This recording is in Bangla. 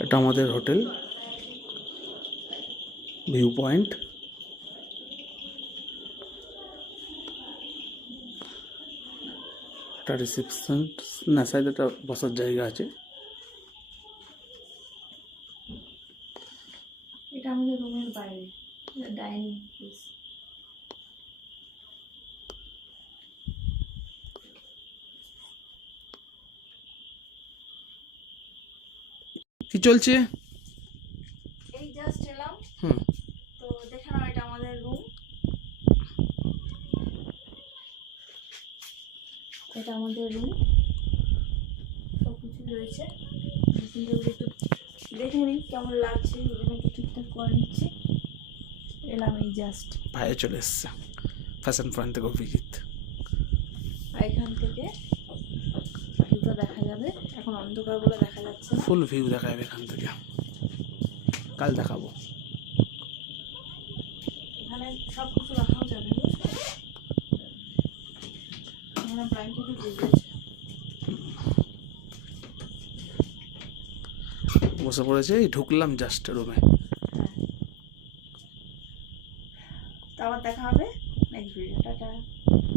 এটা আমাদের হোটেল ভিউ পয়েন্ট। একটা রিসেপশন না, সাইডে একটা বসার জায়গা আছে। এটা আমাদের রুমের বাইরে, ডাইনিং প্লেস। কি চলছে? এই জাস্ট এলাম, হুম, তো দেখে নাও এটা আমাদের রুম। এটা আমাদের রুম, সব কিছু রয়েছে। একটু দেখে নিই কেমন লাগছে, এই জন্য একটু ঠিকঠাক করে নিচ্ছি। এলাম এই জাস্ট, ভাইয়া চলে এসছে ফ্যাশন পয়েন্ট থেকে অভিজিৎ। আর এখান থেকে ভিউটা দেখা যাবে। এখন অন্ধকার বলে দেখা যাচ্ছে না। ফুল ভিউ দেখা যাবে এখান থেকে, কাল দেখাবো। এখানে সব কিছু রাখাও যাবে, এখানে ব্ল্যাঙ্কেটও দিয়ে দিয়েছে। বসে পড়েছে, এই ঢুকলাম জাস্ট রুমে। হ্যাঁ, তো আবার দেখা হবে নেক্সট ভিডিও। টাটা।